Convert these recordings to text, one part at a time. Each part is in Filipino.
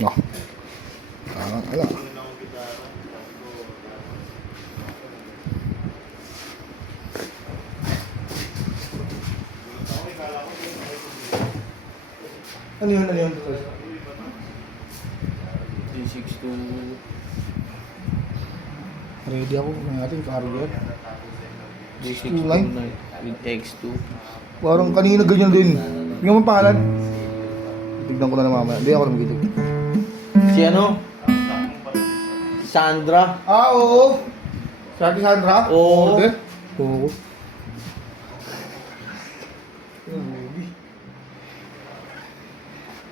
No. Parang ala. Ano yun? 362. Ready ako kung natin carrier. 362 with X2. Parang kanina ganyan din. Tingnan mo ang pangalan. Tignan ko na mamaya. Hindi ako namigitog. Si ano? Sandra. Ah, oo. Si Ate Sandra? Oo. Order? Oo.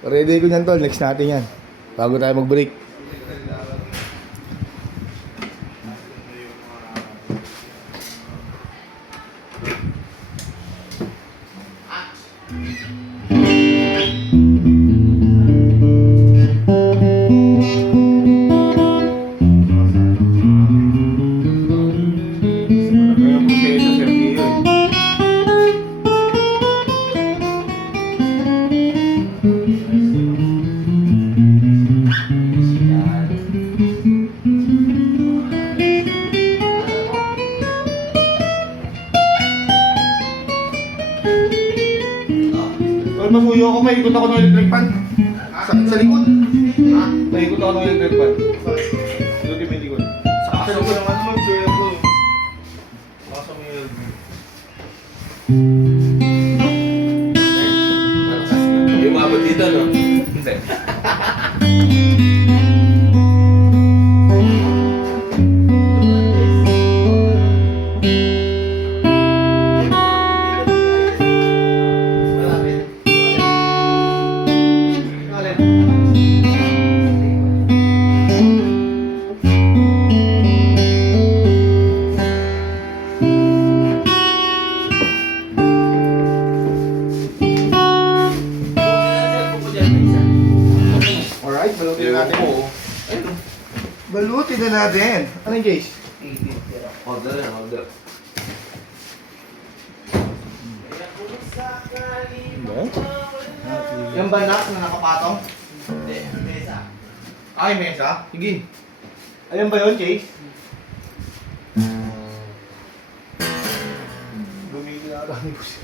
Ready ko niyan tol. Next natin yan. Bago tayo mag-break. Tol, mamuyo ako. Maikot ako ng electric fan. Sa likod. Maikot ako ng electric fan. Luti mo yung likod. Sa likod naman mo. Suyo ko. Masa mo yung Hindi umabot dito, no? Hindi. Alright, balutin na natin. Balutin na natin. Ano yung Jace? Order yan, order. Yung banak na nakapatong? Hindi, mesa. Ay, mesa? Sige. Ayan ba yun, Chase? Gumigil na lang yung busi.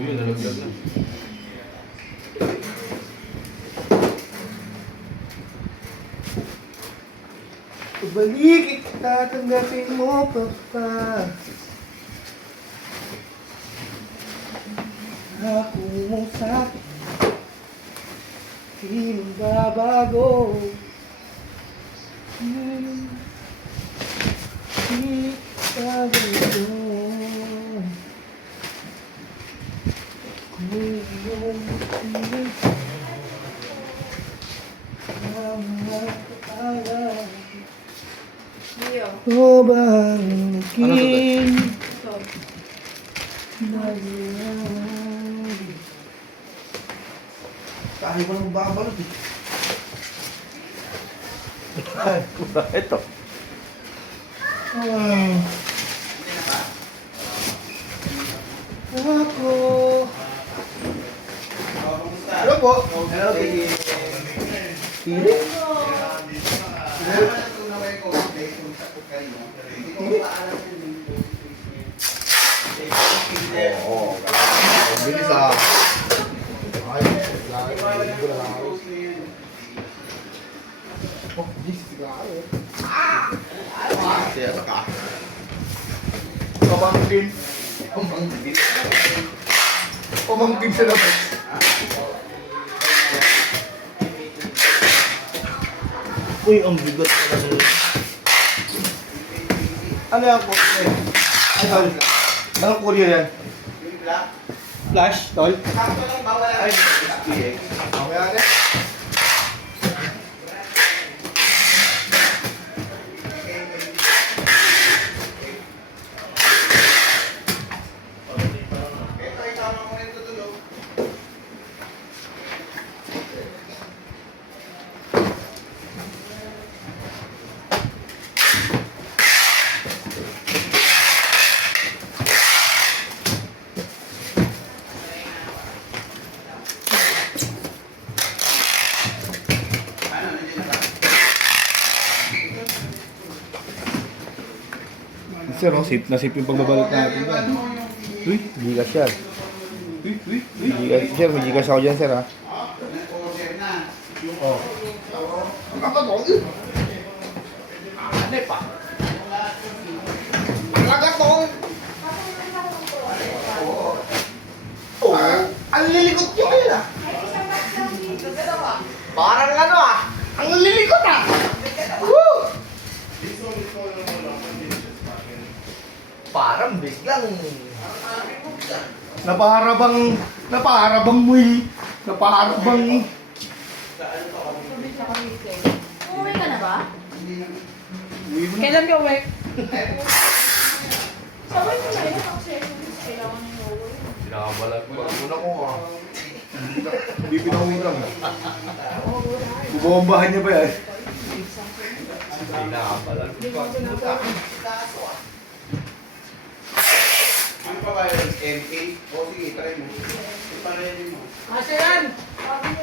Uy, nalaglag na. Balik, tatanggapin mo pa pa. Ako mo sa'kin, di magbabago. Di babago. Kung iyong o bangkin kahit walang babalot eh. Ito. Ay. Ako. Hello po. Hello, Pili. Pili? Oo. Bilis ah. Ay, oh, bilis sigaro. Siya ka. Pamangkin. Pamangkin sa labas. Uy, ang bigat ka na. Ano yan po? Ay, sorry. Anong courier yan? Flash, tol? Sakto lang ba wala? Ay, SPX. Mamaya na. Ito, isama ko rin tutulog. Sir, oh, safe na safe yung pagbabalot natin. Uy, Gigas yan. uy. Gigas, sir, may gigas ako dyan, sir, ha? Order na. Oh. Ang kakatong yun. Ano pa? Ang kakatong. Oo. Ang lilikot ko yun ah. Parang ano ah. Ang lilikot ah. Woo! Parang biglang Napaharabang mo eh. Napaharabang. Umuwi ka na ba? Kailan ka uwi? Sabay mo na yun kasi kailangan na yung uwi. Pinakabalag ko. Una ko, ha? Hindi pinahurang. Bubombahan niya ba yan? Pinakabalag ko. ano pa ba yun? MK? O sige, try mo. Iparehin mo. Asa yan? Parang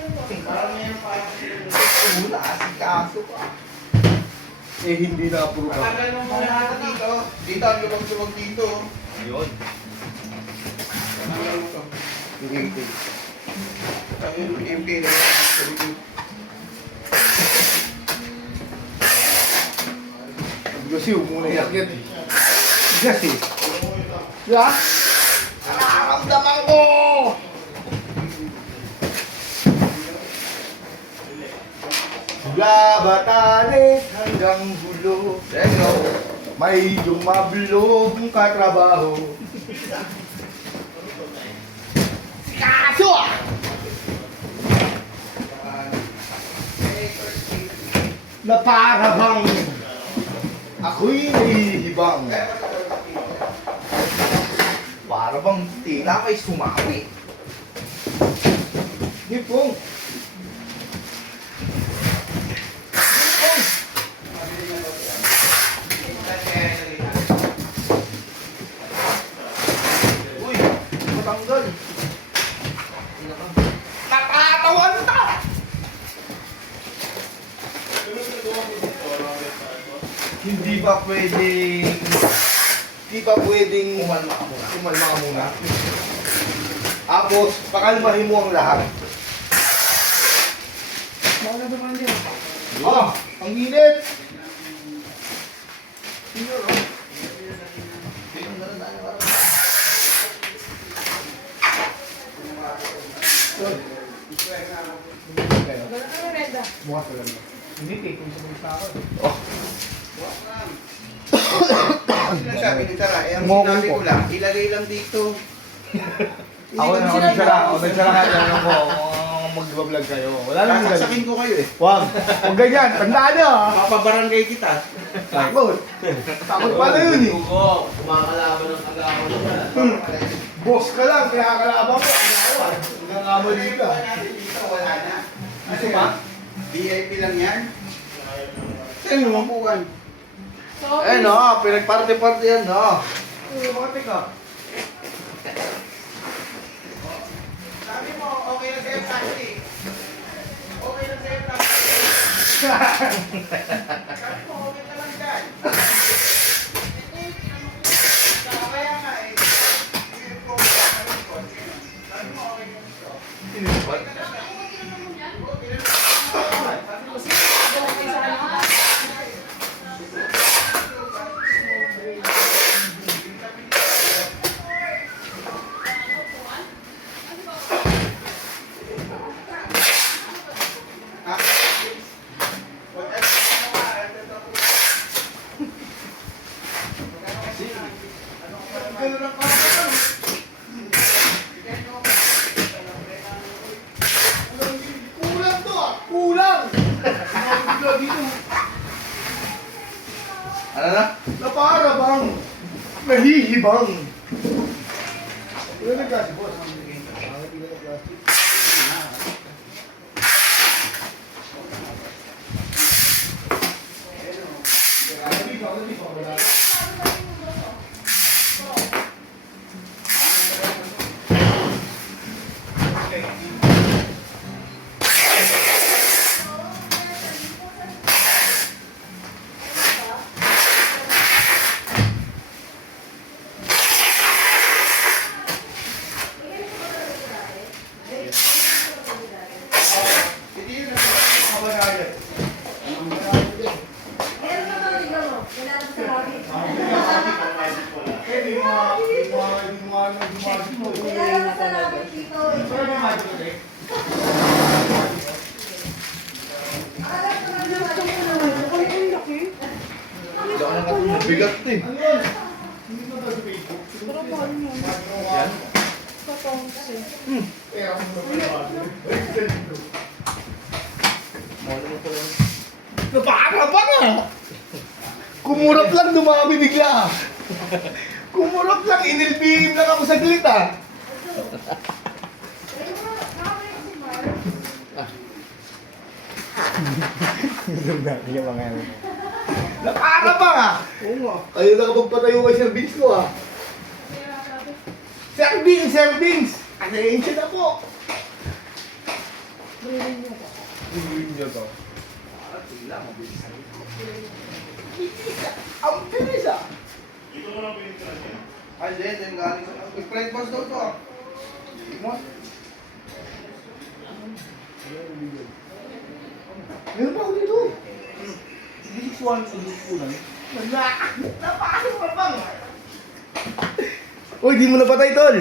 yan parang wala, asikaso pa. Eh, hindi na approve. Tagal mo muna natin dito. Dito, ang lubog-lubog dito. Yun. Tagal mo to. MK. Tagal mo MK na yan. Kasi huwag muna yakit eh. Kasi. Yeah? Nakaramdaman ko! Gabatanes hanggang hulo. Let's go. May dumablog katrabaho. Kaso ah! Na para bang ako'y nahihibang. Para bang tila may sumawi. Hipong. Uy, matanggal. Nakatawan ta! Hindi ba pwedeng Umalma ka muna. umalma ka muna? Tapos, pakalmahin mo ang lahat. Ah, ang init! Bukas ka lang. Hindi, kung sa ako. Sinasabi ni Tara, eh, ang Ngokong sinabi po. ko lang, ilagay lang dito. Ako nagsara ka lang ako kung mag-vlog kayo. Wala lang Sasaksakin ko kayo eh. Wag. Huwag ganyan. Tandaan niyo ha. Papabarangay kita. Takot. Takot pala yun eh. Ugo, kumakalaban ng agawan na. Boss ka lang, kaya kalaban mo. Nangangamali ka. Dito, wala na. Ano pa? VIP lang yan. Saan yung mampukan? Eh no, pinagparte-parte yan no. Bakit ka? Sabi mo, okay na sa'yo plastic. Okay na sa'yo plastic. Sabi mo, okay na lang dyan. Kaya nga eh. Sabi mo, okay na dito. Kulang to ah! Kulang! Ano na? Na para bang nahihibang. Wala na kasi boss. Bakit hindi na plastic? Nilalabas na namin dito. Alam ko na naman. Mabigat to eh. Yan. Napakaba nga! Kumurap lang, dumami bigla. Kumurap lang, inilbihim lang ako saglit ah. Nakakaba nga! Oo nga. Kayo na kapag patayo kay Sir Vince ko ah. Sir Vince! Sir Vince! Atensya na po! Gawin niyo to. Para tila, mabilis na ito. Ang bilis ah! Ay, hindi, galing sa... Breakfast daw to ah. Mo? Meron pa ako dito. Hindi ko sa dukunan. Napakasok ka pang! Uy, di mo napatay tol!